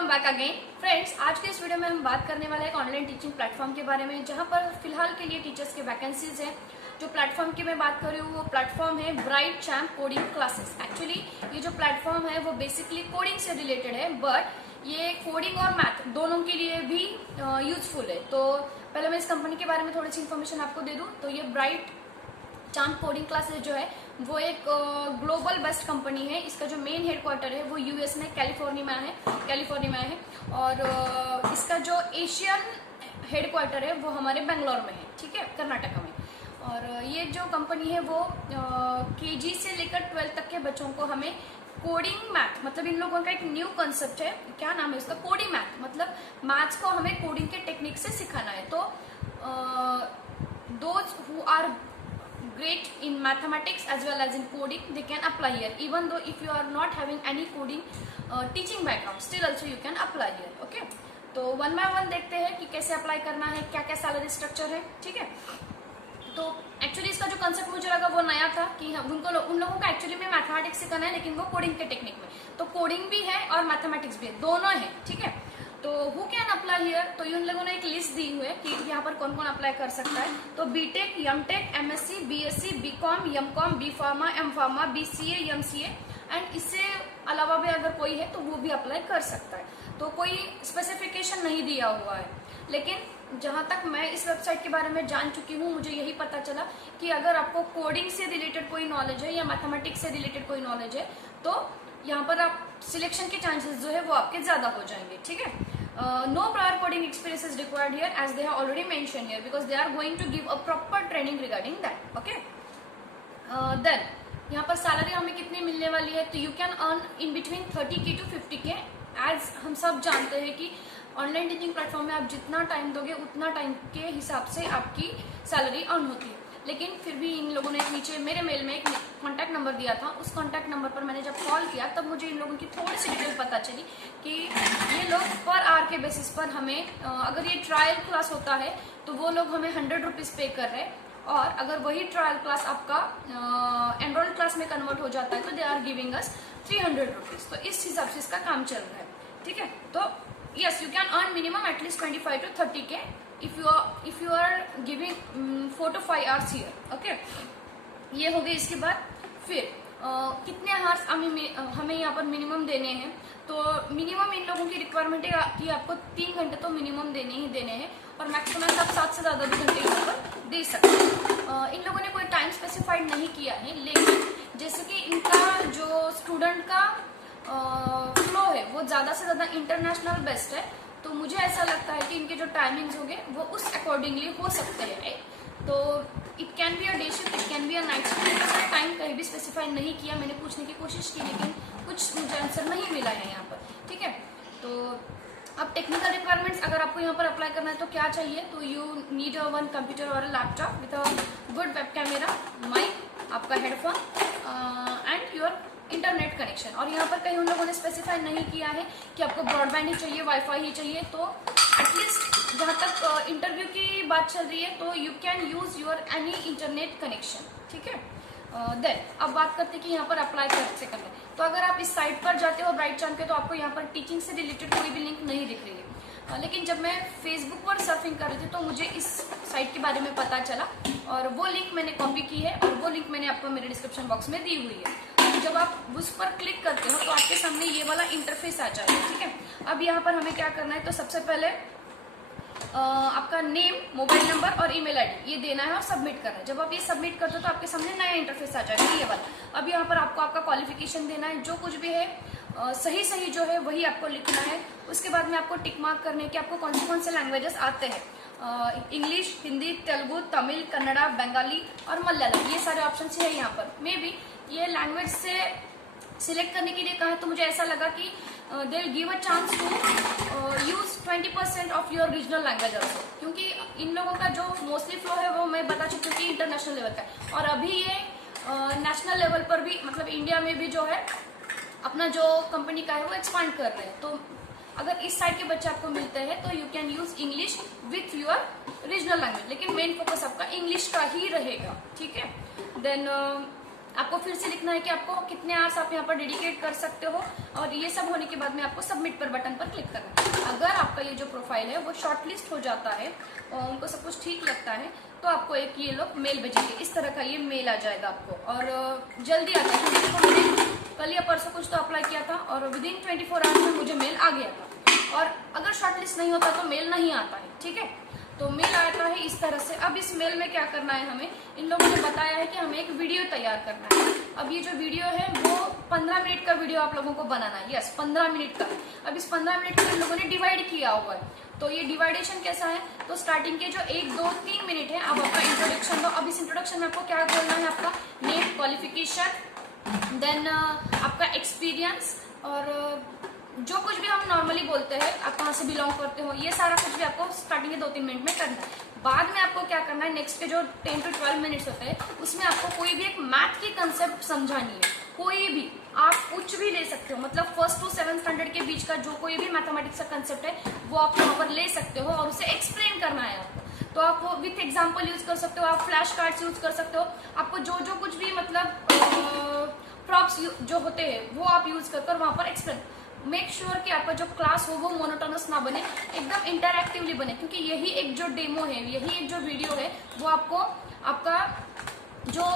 Welcome back again friends. आज के इस वीडियो में हम बात करने वाले हैं एक ऑनलाइन टीचिंग प्लेटफॉर्म के बारे में, जहां पर फिलहाल के लिए टीचर्स के वैकेंसीज हैं। जो प्लेटफॉर्म की मैं बात कर रही हूँ वो प्लेटफॉर्म है bright champ coding classes. Actually ये जो प्लेटफॉर्म है वो बेसिकली कोडिंग से रिलेटेड है, बट ये कोडिंग और मैथ दोनों के लिए भी यूजफुल है। तो पहले मैं इस कंपनी के बारे में थोड़ी सी इन्फॉर्मेशन आपको दे दूँ। तो ये ब्राइट चैम्प कोडिंग क्लासेस जो है वो एक ग्लोबल बेस्ट कंपनी है। इसका जो मेन हेडक्वार्टर है वो यूएस में कैलिफोर्निया में है और इसका जो एशियन हेडक्वार्टर है वो हमारे बेंगलोर में है, ठीक है, कर्नाटका में। और ये जो कंपनी है वो केजी से लेकर 12 तक के बच्चों को हमें कोडिंग मैथ, मतलब इन लोगों का एक न्यू कॉन्सेप्ट है, क्या नाम है इसका, कोडिंग मैथ, मतलब मैथ्स को हमें कोडिंग के टेक्निक से सिखाना है। तो those who are great in mathematics as well as in coding, they can apply here, even though if you are not having any coding teaching background, still also you can apply here. okay, तो one by one देखते हैं कि कैसे apply करना है, क्या क्या salary structure है, ठीक है। तो एक्चुअली इसका जो कंसेप्ट मुझे लगा वो नया था कि उन लोगों का एक्चुअली में मैथमेटिक्स सिखाना है, लेकिन वो कोडिंग के टेक्निक में, तो कोडिंग भी है और मैथमेटिक्स भी है, दोनों है, ठीक है। तो हु कैन अप्लाई हियर, तो इन लोगों ने एक लिस्ट दी हुई है कि यहाँ पर कौन कौन अप्लाई कर सकता है। तो BTech, MTech, MSc, BSc, BCom, MCom, B pharma, M pharma, BCA, MCA and इससे अलावा भी अगर कोई है तो वो भी अप्लाई कर सकता है। तो कोई स्पेसिफिकेशन नहीं दिया हुआ है, लेकिन जहाँ तक मैं इस वेबसाइट के बारे में जान चुकी हूँ, मुझे यही पता चला कि अगर आपको कोडिंग से रिलेटेड कोई नॉलेज है या मैथमेटिक्स से रिलेटेड कोई नॉलेज है तो यहाँ पर आप सिलेक्शन के चांसेस जो है वो आपके ज्यादा हो जाएंगे, ठीक है। No prior coding experience is required here as they have already mention here because they are going to give a proper training regarding that. Okay, then यहाँ पर सैलरी हमें कितनी मिलने वाली है, तो you can earn in between 30K to 50K। As हम सब जानते हैं कि ऑनलाइन टीचिंग प्लेटफॉर्म में आप जितना टाइम दोगे उतना टाइम के हिसाब से आपकी सैलरी अर्न होती है। लेकिन फिर भी इन लोगों ने नीचे मेरे मेल में एक कॉन्टैक्ट नंबर दिया था, उस कॉन्टैक्ट नंबर पर मैंने जब कॉल किया तब मुझे इन लोगों की थोड़ी सी डिटेल पता चली कि ये लोग पर आवर के बेसिस पर हमें अगर ये ट्रायल क्लास होता है तो वो लोग हमें 100 रुपीज़ पे कर रहे हैं, और अगर वही ट्रायल क्लास आपका एनरोल्ड क्लास में कन्वर्ट हो जाता है तो they are giving us 300 rupees. तो इस हिसाब से इसका काम चल रहा है, ठीक है। तो yes, you can earn minimum at least 25 to 30K if you are giving 4 to 5 hours here. Okay, ये हो गई। इसके बाद फिर कितने आवर्स हमें यहाँ पर मिनिमम देने हैं, तो मिनिमम इन लोगों की रिक्वायरमेंट है कि आपको 3 घंटे तो मिनिमम देने ही देने हैं, और मैक्सिमम आप 7 से ज़्यादा भी घंटे यहाँ पर दे सकते हैं। इन लोगों ने कोई टाइम स्पेसिफाइड नहीं किया है, लेकिन जैसे कि इनका जो स्टूडेंट का फ्लो है वो ज़्यादा से ज़्यादा इंटरनेशनल बेस्ट है, तो मुझे ऐसा लगता है कि इनके जो टाइमिंग्स होंगे वो उस अकॉर्डिंगली हो सकते हैं। तो it can be a day shift, it can be a night shift, time कहीं भी स्पेसिफाई नहीं किया। मैंने पूछने की कोशिश की लेकिन कुछ मुझे आंसर नहीं मिला है यहाँ पर, ठीक है। तो अब टेक्निकल रिक्वायरमेंट्स अगर आपको यहाँ पर अप्लाई करना है तो क्या चाहिए, तो you need a one computer और a laptop with a good web camera, mic, आपका headphone and your internet connection. और यहाँ पर कहीं उन लोगों ने स्पेसिफाई नहीं किया है कि आपको ब्रॉडबैंड ही चाहिए, वाईफाई ही चाहिए। तो एटलीस्ट जहाँ तक इंटरव्यू की बात चल रही है तो you can use your any internet connection, ठीक है। देन अब बात करते हैं कि यहाँ पर अप्लाई कैसे करना है। तो अगर आप इस साइट पर जाते हो ब्राइट चैम्प के, तो आपको यहाँ पर टीचिंग से रिलेटेड कोई भी लिंक नहीं दिख रही है, लेकिन जब मैं फेसबुक पर सर्फिंग कर रही थी तो मुझे इस साइट के बारे में पता चला, और वो लिंक मैंने कॉपी की है और वो लिंक मैंने आपको मेरे डिस्क्रिप्शन बॉक्स में दी हुई है। जब आप उस पर क्लिक करते हो तो आपके सामने ये वाला इंटरफेस आ जाएगा, ठीक है। अब यहाँ पर हमें क्या करना है, तो सबसे पहले आपका नेम, मोबाइल नंबर और ईमेल आईडी ये देना है और सबमिट करना है। जब आप ये सबमिट करते हो तो आपके सामने नया इंटरफेस आ जाएगा, ये वाला। अब यहाँ पर आपको आपका क्वालिफिकेशन देना है, जो कुछ भी है सही जो है वही आपको लिखना है। उसके बाद में आपको टिक मार्क करने कि आपको कौन से लैंग्वेजेस आते हैं, इंग्लिश, हिंदी, तेलुगु, तमिल, कन्नड़ा, बंगाली और मलयालम, ये सारे ऑप्शन है यहाँ पर। मे बी ये लैंग्वेज से सिलेक्ट करने के लिए कहा, तो मुझे ऐसा लगा कि they will give a chance to use 20% of your regional language also, क्योंकि इन लोगों का जो मोस्टली फ्लो है वो मैं बता चुकी हूँ कि इंटरनेशनल लेवल का है, और अभी ये नेशनल लेवल पर भी, मतलब इंडिया में भी जो है अपना जो कंपनी का है वो एक्सपांड कर रहे हैं। तो अगर इस साइड के बच्चे आपको मिलते हैं तो you can use English with your regional language, लेकिन मेन फोकस आपका इंग्लिश का ही रहेगा, ठीक है। देन आपको फिर से लिखना है कि आपको कितने आवर्स आप यहाँ पर डेडिकेट कर सकते हो, और ये सब होने के बाद में आपको सबमिट पर बटन पर क्लिक करना है। अगर आपका ये जो प्रोफाइल है वो शॉर्टलिस्ट हो जाता है और उनको सब कुछ ठीक लगता है तो आपको एक ये लोग मेल भेजेंगे, इस तरह का ये मेल आ जाएगा आपको, और जल्दी आता है। क्योंकि मैंने कल या परसों कुछ तो अप्लाई किया था और विदिन 24 आवर्स में मुझे मेल आ गया था। और अगर शॉर्टलिस्ट नहीं होता तो मेल नहीं आता है, ठीक है। तो मेल आता है इस तरह से। अब इस मेल में क्या करना है, हमें इन लोगों ने बताया है कि हमें एक वीडियो तैयार करना है। अब ये जो वीडियो है वो 15 मिनट का वीडियो आप लोगों को बनाना है। यस, 15 मिनट का। अब इस 15 मिनट को इन लोगों ने डिवाइड किया हुआ है। तो ये डिवाइडेशन कैसा है, तो स्टार्टिंग के जो 1, 2, 3 मिनट है, अब आपका इंट्रोडक्शन दो। अब इस इंट्रोडक्शन में आपको क्या बोलना है, आपका नेम, क्वालिफिकेशन, देन आपका एक्सपीरियंस, और जो कुछ भी हम नॉर्मली बोलते हैं, आप कहाँ से बिलोंग करते हो, ये सारा कुछ भी आपको स्टार्टिंग के 2-3 मिनट में करना है। बाद में आपको क्या करना है, नेक्स्ट के जो 10 to 12 मिनट्स होते हैं उसमें आपको कोई भी एक मैथ की कंसेप्ट समझानी है। कोई भी, आप कुछ भी ले सकते हो, मतलब 1st to 7th स्टैंडर्ड के बीच का जो कोई भी मैथमेटिक्स का कंसेप्ट है वो आप यहाँ पर ले सकते हो और उसे एक्सप्लेन करना है आपको। तो आप वो विथ एग्जाम्पल यूज कर सकते हो, आप फ्लैश कार्ड्स यूज कर सकते हो। आपको जो कुछ भी मतलब प्रॉप्स जो होते हैं वो आप यूज कर वहां पर एक्सप्लेन। मेक श्योर कि आपका जो क्लास हो वो मोनोटोनस ना बने, एकदम इंटरैक्टिवली बने, क्योंकि यही एक जो डेमो है, यही एक जो वीडियो है वो आपको आपका जो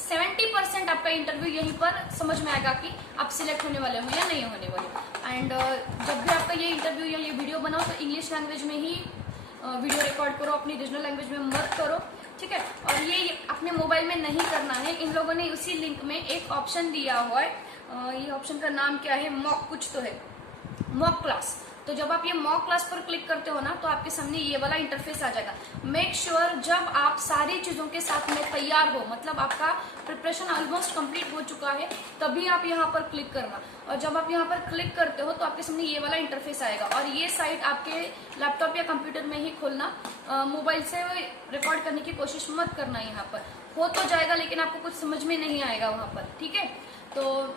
70% आपका इंटरव्यू यहीं पर समझ में आएगा कि आप सिलेक्ट होने वाले हो या नहीं होने वाले। एंड जब भी आपका ये इंटरव्यू या ये वीडियो बनाओ तो इंग्लिश लैंग्वेज में ही वीडियो रिकॉर्ड करो, अपनी रीजनल लैंग्वेज में मत करो, ठीक है। और ये अपने मोबाइल में नहीं करना है। इन लोगों ने उसी लिंक में एक ऑप्शन दिया हुआ है, ये ऑप्शन का नाम क्या है, मॉक कुछ तो है, मॉक क्लास। तो जब आप ये मॉक क्लास पर क्लिक करते हो ना तो आपके सामने ये वाला इंटरफेस आ जाएगा। मेक श्योर जब आप सारी चीजों के साथ में तैयार हो, मतलब आपका प्रिपरेशन ऑलमोस्ट कंप्लीट हो चुका है, तभी आप यहाँ पर क्लिक करना। और जब आप यहाँ पर क्लिक करते हो तो आपके सामने ये वाला इंटरफेस आएगा, और ये साइट आपके लैपटॉप या कंप्यूटर में ही खोलना, मोबाइल से रिकॉर्ड करने की कोशिश मत करना। यहाँ पर हो तो जाएगा लेकिन आपको कुछ समझ में नहीं आएगा वहां पर, ठीक है। तो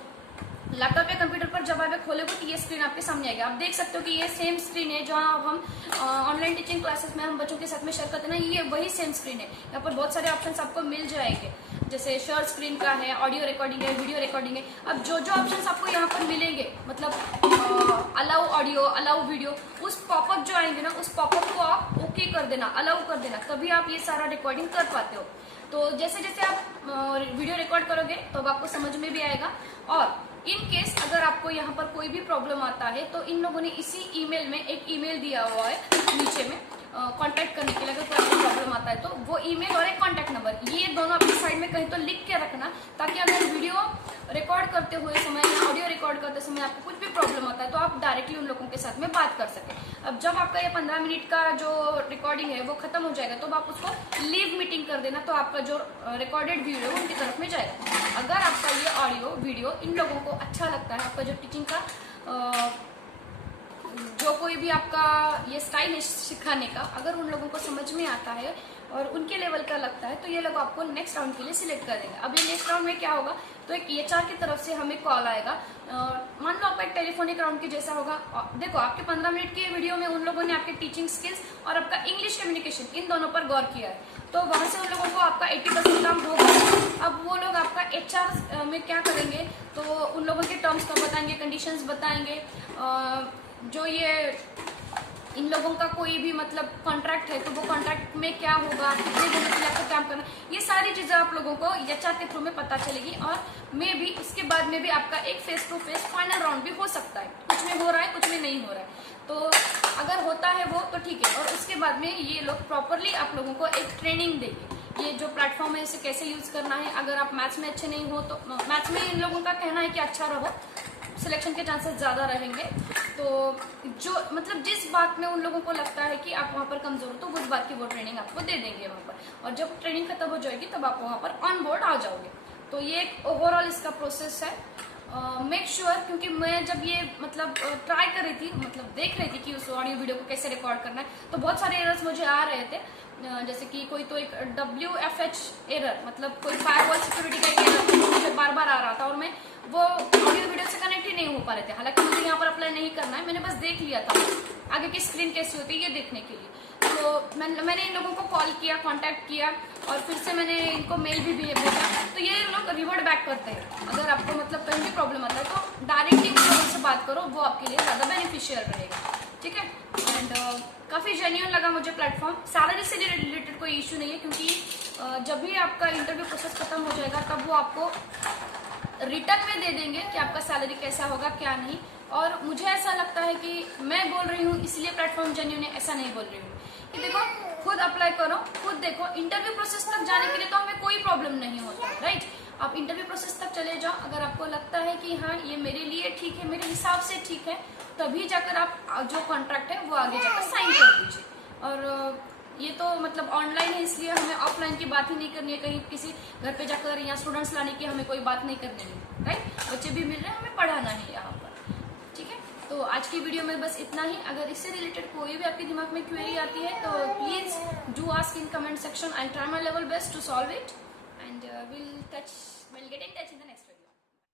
लैपटॉप या कंप्यूटर पर जब आप खोलोगे तो ये स्क्रीन आपके सामने आएगी। आप देख सकते हो कि ये सेम स्क्रीन है जहाँ हम ऑनलाइन टीचिंग क्लासेस में हम बच्चों के साथ में शेयर करते हैं ना, ये वही सेम स्क्रीन है। यहाँ पर बहुत सारे ऑप्शंस आपको मिल जाएंगे, जैसे शेयर स्क्रीन का है, ऑडियो रिकॉर्डिंग है, वीडियो रिकॉर्डिंग है। अब जो ऑप्शंस आपको यहाँ पर मिलेंगे, मतलब अलाउ ऑडियो, अलाउ वीडियो, उस पॉपअप जो आएंगे ना, उस पॉपअप को आप ओके कर देना, अलाउ कर देना, तभी आप ये सारा रिकॉर्डिंग कर पाते हो। तो जैसे जैसे आप वीडियो रिकॉर्ड करोगे तो अब आपको समझ में भी आएगा। और इन केस अगर आपको यहाँ पर कोई भी प्रॉब्लम आता है तो इन लोगों ने इसी ईमेल में एक ईमेल दिया हुआ है नीचे में कांटेक्ट करने के लिए। अगर कोई प्रॉब्लम आता है तो वो ईमेल और एक कांटेक्ट नंबर, ये दोनों अपनी साइड में कहीं तो लिख के रखना, ताकि अगर वीडियो रिकॉर्ड करते हुए समय या ऑडियो रिकॉर्ड करते समय आपको कुछ भी प्रॉब्लम आता है तो आप डायरेक्टली उन लोगों के साथ में बात कर सकें। अब जब आपका ये 15 मिनट का जो रिकॉर्डिंग है वो खत्म हो जाएगा तो आप उसको लीव मीटिंग कर देना, तो आपका जो रिकॉर्डेड वीडियो है उनकी तरफ में जाएगा। अगर आपका ये ऑडियो वीडियो इन लोगों को अच्छा लगता है, आपका जो टीचिंग का जो कोई भी आपका ये स्टाइल है सिखाने का, अगर उन लोगों को समझ में आता है और उनके लेवल का लगता है तो ये लोग आपको नेक्स्ट राउंड के लिए सिलेक्ट कर देंगे। अब ये नेक्स्ट राउंड में क्या होगा, तो एक HR की तरफ से हमें कॉल आएगा। मान लो आपका एक टेलीफोनिक राउंड के जैसा होगा। देखो आपके 15 मिनट के वीडियो में उन लोगों ने आपके टीचिंग स्किल्स और आपका इंग्लिश कम्युनिकेशन इन दोनों पर गौर किया है, तो वहां से उन लोगों को आपका 80% काम होगा। अब वो लोग आपका HR में क्या करेंगे, तो उन लोगों के टर्म्स को बताएंगे, कंडीशंस बताएंगे, जो ये इन लोगों का कोई भी मतलब कॉन्ट्रैक्ट है तो वो कॉन्ट्रैक्ट में क्या होगा, कितने दिनों के लिए आपको काम करना, ये सारी चीजें आप लोगों को HR के थ्रू में पता चलेगी। और मे भी इसके बाद में भी आपका एक face to face final round भी हो सकता है, कुछ में हो रहा है कुछ में नहीं हो रहा है। तो अगर होता है वो तो ठीक है, और उसके बाद में ये लोग प्रॉपरली आप लोगों को एक ट्रेनिंग देंगे, ये जो प्लेटफॉर्म है इसे कैसे यूज करना है। अगर आप मैथ्स में अच्छे नहीं हो तो मैथ्स में इन लोगों का कहना है कि अच्छा रहो, सिलेक्शन के चांसेस ज्यादा रहेंगे। तो जो मतलब जिस बात में उन लोगों को लगता है कि आप वहाँ पर कमजोर हो तो उस बात की वो ट्रेनिंग आपको दे देंगे वहाँ पर, और जब ट्रेनिंग खत्म हो जाएगी तब आप वहाँ पर ऑन बोर्ड आ जाओगे। तो ये एक ओवरऑल इसका प्रोसेस है। मेक श्योर क्योंकि मैं जब ये मतलब ट्राई कर रही थी, मतलब देख रही थी कि उस ऑडियो वीडियो को कैसे रिकॉर्ड करना है, तो बहुत सारे एरर्स मुझे आ रहे थे, जैसे कि कोई तो एक WFH एरर, मतलब कोई फायरवॉल सिक्योरिटी का एक एरर मुझे बार बार आ रहा था और मैं वो ऑडियो वीडियो से कनेक्ट ही नहीं हो पा रहे थे। हालांकि मुझे यहाँ पर अप्लाई नहीं करना है, मैंने बस देख लिया था आगे की स्क्रीन कैसी होती है ये देखने के लिए। तो तो मैंने इन लोगों को कॉल किया, कांटेक्ट किया और फिर से मैंने इनको मेल भी भेजा। तो ये लोग रिवर्ट बैक करते हैं। अगर आपको मतलब कहीं भी प्रॉब्लम आता है तो डायरेक्टली उन लोगों से बात करो, वो आपके लिए ज़्यादा बेनिफिशियल रहेगा, ठीक है। एंड काफ़ी जेन्युइन लगा मुझे प्लेटफॉर्म। सैलरी से रिलेटेड कोई इशू नहीं है, क्योंकि जब भी आपका इंटरव्यू प्रोसेस खत्म हो जाएगा तब वो आपको रिटर्न में दे देंगे कि आपका सैलरी कैसा होगा क्या नहीं। और मुझे ऐसा लगता है कि मैं बोल रही हूँ इसलिए प्लेटफॉर्म जेन्युइन है, ऐसा नहीं बोल रही हूँ। कि देखो, खुद अप्लाई करो, खुद देखो। इंटरव्यू प्रोसेस तक जाने के लिए तो हमें कोई प्रॉब्लम नहीं होता, राइट। आप इंटरव्यू प्रोसेस तक चले जाओ, अगर आपको लगता है कि हाँ ये मेरे लिए ठीक है, मेरे हिसाब से ठीक है, तभी जाकर आप जो कॉन्ट्रैक्ट है वो आगे जाकर साइन कर दीजिए। और ये तो मतलब ऑनलाइन है, इसलिए हमें ऑफलाइन की बात ही नहीं करनी है, कहीं किसी घर पे जाकर या स्टूडेंट्स लाने की हमें कोई बात नहीं करनी है, राइट। बच्चे भी मिल रहे हैं, हमें पढ़ाना है यहाँ पर, ठीक है। तो आज की वीडियो में बस इतना ही। अगर इससे रिलेटेड कोई भी आपके दिमाग में क्वेरी आती है तो please do ask in comment section. I try my level best to solve it and will get in touch in the